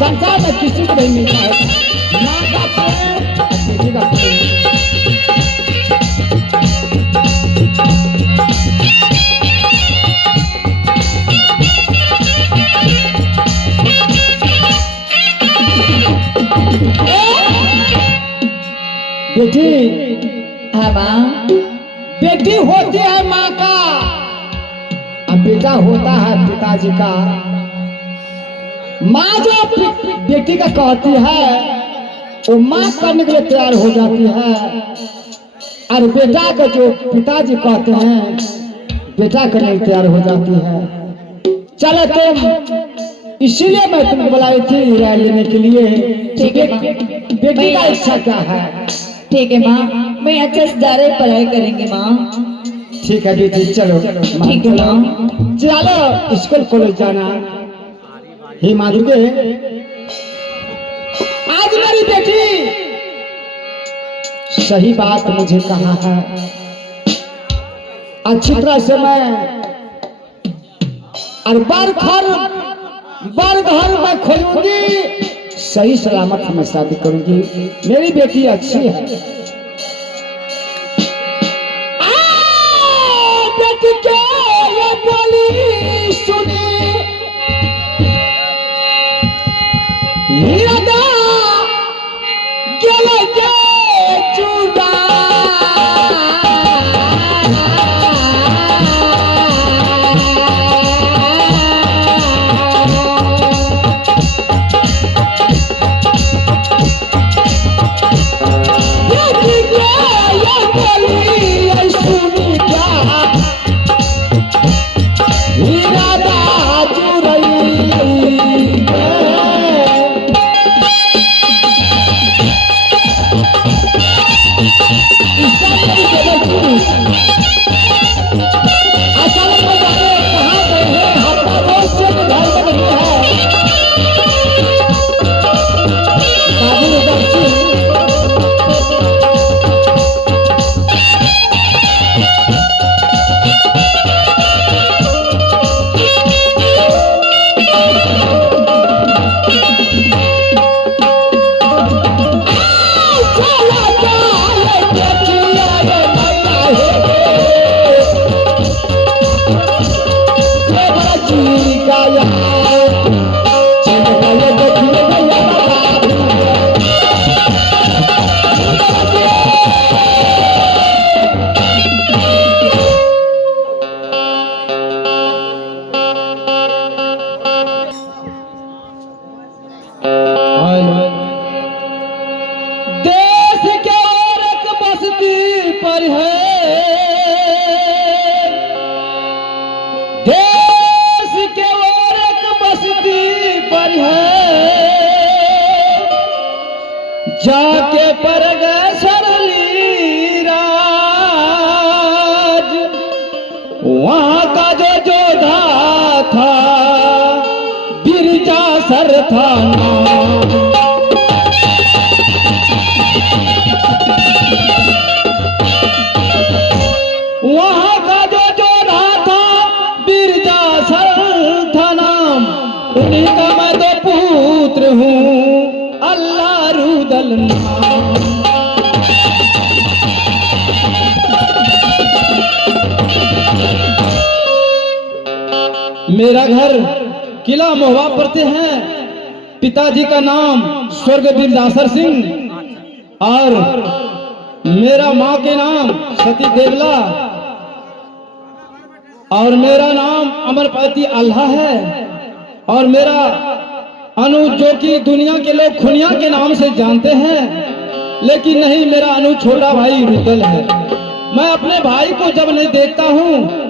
संसार में किसी को नहीं मिलता है माँ का प्रेम और बेटी का प्रेम। बेटी, हाँ माँ। बेटी होती है माँ का और बेटा होता है पिताजी का। माँ जो बेटी का कहती है वो माँ करने के लिए तैयार हो जाती है, और बेटा का जो पिताजी कहते हैं बेटा करने के लिए तैयार हो जाती है। चलो तुम, इसीलिए मैं तुमको बुलाई थी राय लेने के लिए। ठीक है माँ। बेटी का इच्छा क्या है? ठीक है माँ, मैं अच्छे से जा रही पढ़ाई करेंगे माँ। ठीक है बेटी, चलो ठीक है माँ। चलो स्कूल कॉलेज जाना। हे माधुके, आज मेरी बेटी सही बात मुझे कहा है, अच्छी तरह से मैं और बार घर में खोलूंगी, सही सलामत मैं शादी करूंगी। मेरी बेटी अच्छी है। बेटी के ये बोली सुनी, निरदा गेले के चूड़ा। जाके परगसर लीराज, वहाँ का जो जोधा था बिरजा सर था नाम। वहाँ का जो जोधा था बिरजा सर था नाम। उन्हीं का मैं तो पुत्र हूँ अल्लाह रुदल नाम। मेरा घर किला महुआ पड़ते हैं। पिताजी का नाम स्वर्गवीर दासर सिंह और मेरा माँ के नाम सती देवला और मेरा नाम अमरपति अल्लाह है। और मेरा अनु जो कि दुनिया के लोग खुनिया के नाम से जानते हैं, लेकिन नहीं, मेरा अनु छोटा भाई रुदल है। मैं अपने भाई को जब नहीं देखता हूँ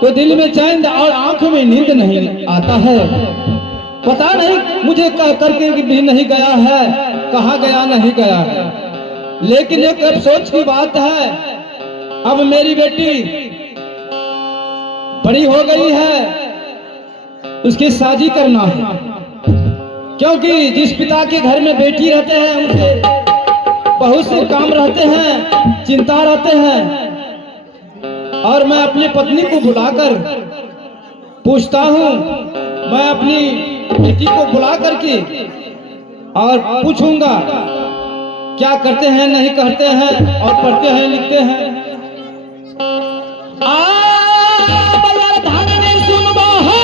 तो दिल में चैन और आंखों में नींद नहीं आता है। पता नहीं मुझे कह करके भी नहीं गया है, कहाँ गया नहीं गया है। लेकिन एक अफसोस की बात है, अब मेरी बेटी बड़ी हो गई है, उसकी शादी करना है। क्योंकि जिस पिता के घर में बेटी रहते हैं उनसे बहुत से काम रहते हैं, चिंता रहते हैं। और मैं अपनी पत्नी को बुलाकर पूछता हूँ, मैं अपनी बेटी को बुला करके और पूछूंगा क्या करते हैं नहीं करते हैं और पढ़ते हैं लिखते हैं। सुनबो है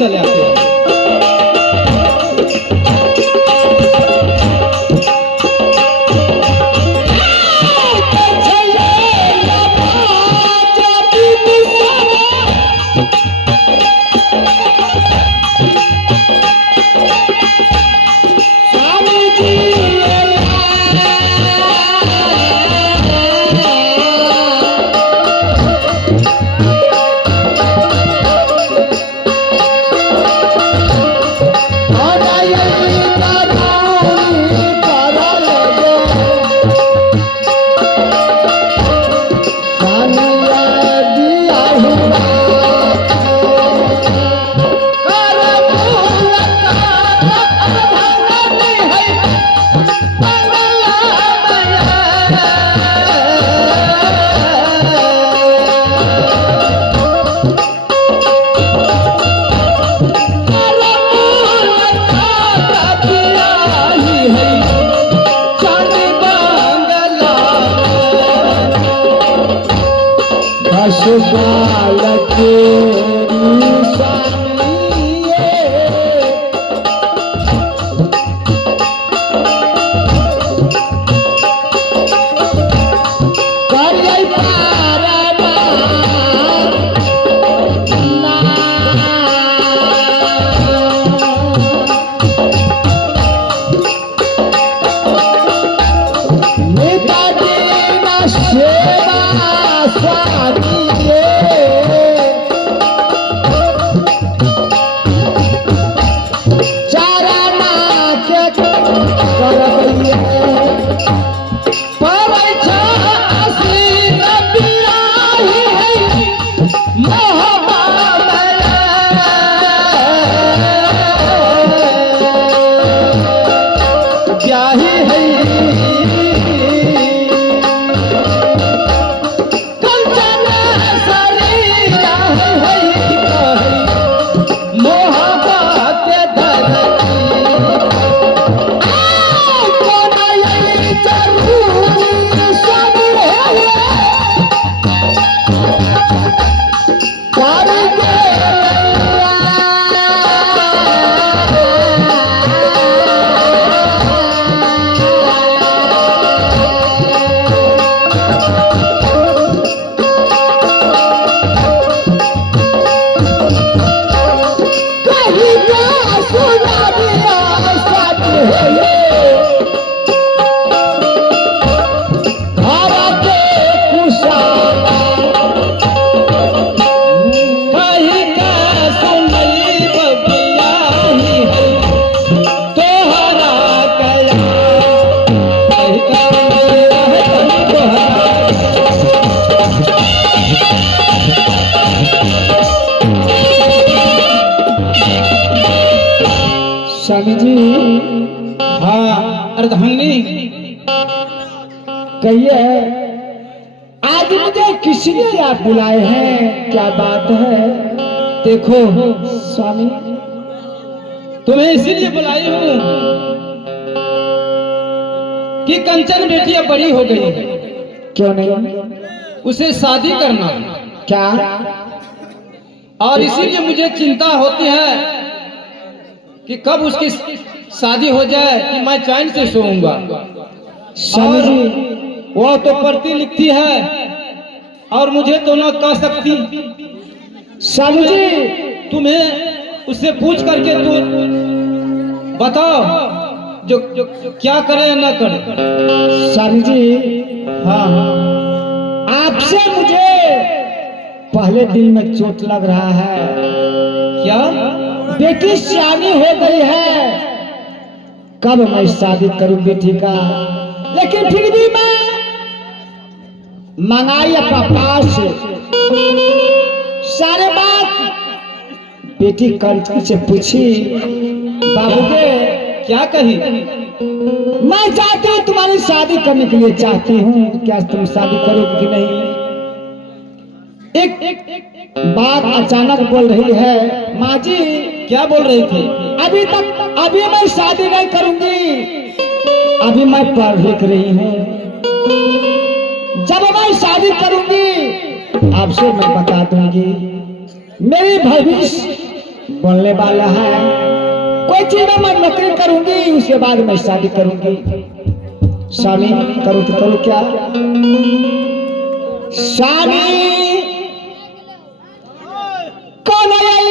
चले आते हैं। स्वामी जी। हाँ अर्धांगिनी कहिए, आज मुझे किसने आप बुलाए हैं, क्या बात है? देखो स्वामी, तुम्हें इसीलिए बुलाई हूँ कि कंचन बेटी अब बड़ी हो गई है। क्यों नहीं? उसे शादी करना। क्या? और इसीलिए मुझे चिंता होती है कि कब उसकी शादी हो जाए कि मैं चैन से सोऊंगा। स्वामी जी, वह तो पढ़ती लिखती है और मुझे तो न कह सकती। स्वामी जी, तुम्हें उससे पूछ करके तू बताओ जो क्या करे या ना करे। स्वामी जी, हाँ आपसे मुझे पहले दिल में चोट लग रहा है। क्या? बेटी सियानी हो गई है, कब मैं शादी करूं बेटी का? लेकिन फिर भी मैं मंगाई अपना पास से सारे बात बेटी कंठी से पूछी। बाबूजी, क्या कही? मैं चाहती हूँ तुम्हारी शादी करने के लिए चाहती हूँ, क्या तुम शादी करोगे कि नहीं? एक बात अचानक बोल रही है। माँ जी, क्या बोल रही थी? अभी मैं शादी नहीं करूंगी, अभी मैं पढ़ लिख रही हूँ। जब मैं शादी करूंगी आपसे मैं बता दूंगी। मेरी भविष्य बोलने वाला है, कोई चीज में मैं नौकरी करूंगी, उसके बाद मैं शादी करूंगी। स्वामी, करूँ तो करूँ क्या? स्वामी कौन आई?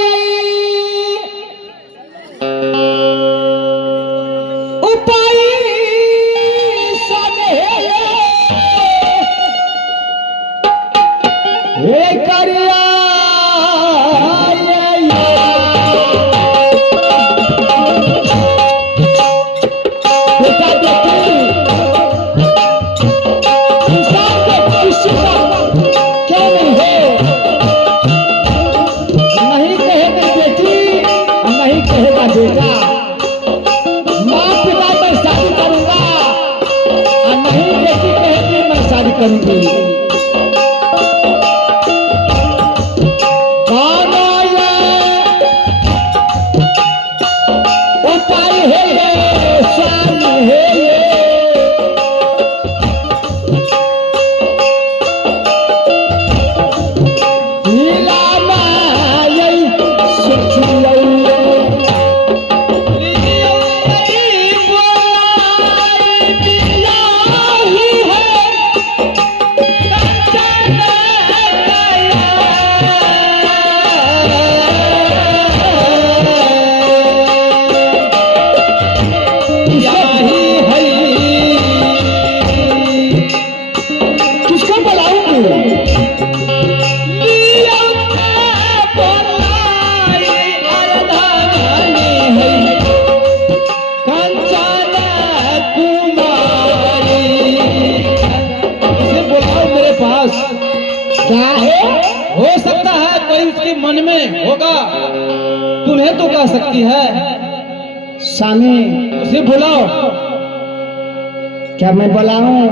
उपाय स्वामी हे करिया करूंगी। कौन आया? उपाय है शान है क्या है? हो सकता है कोई उसके मन में होगा, तुम्हें तो कह सकती है। स्वामी, उसे बुलाओ। क्या मैं बुलाऊं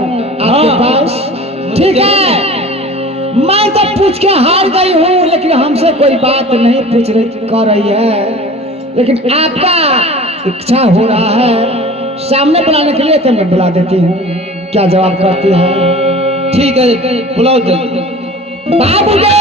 आपके पास? ठीक है, मैं तो पूछ के हार गई हूँ, लेकिन हमसे कोई बात नहीं पूछ रही कर रही है, लेकिन आपका इच्छा हो रहा है सामने बुलाने के लिए, तो मैं बुला देती हूँ। क्या जवाब करती है? ठीक है, बुलाओ जल्दी। बाबूजी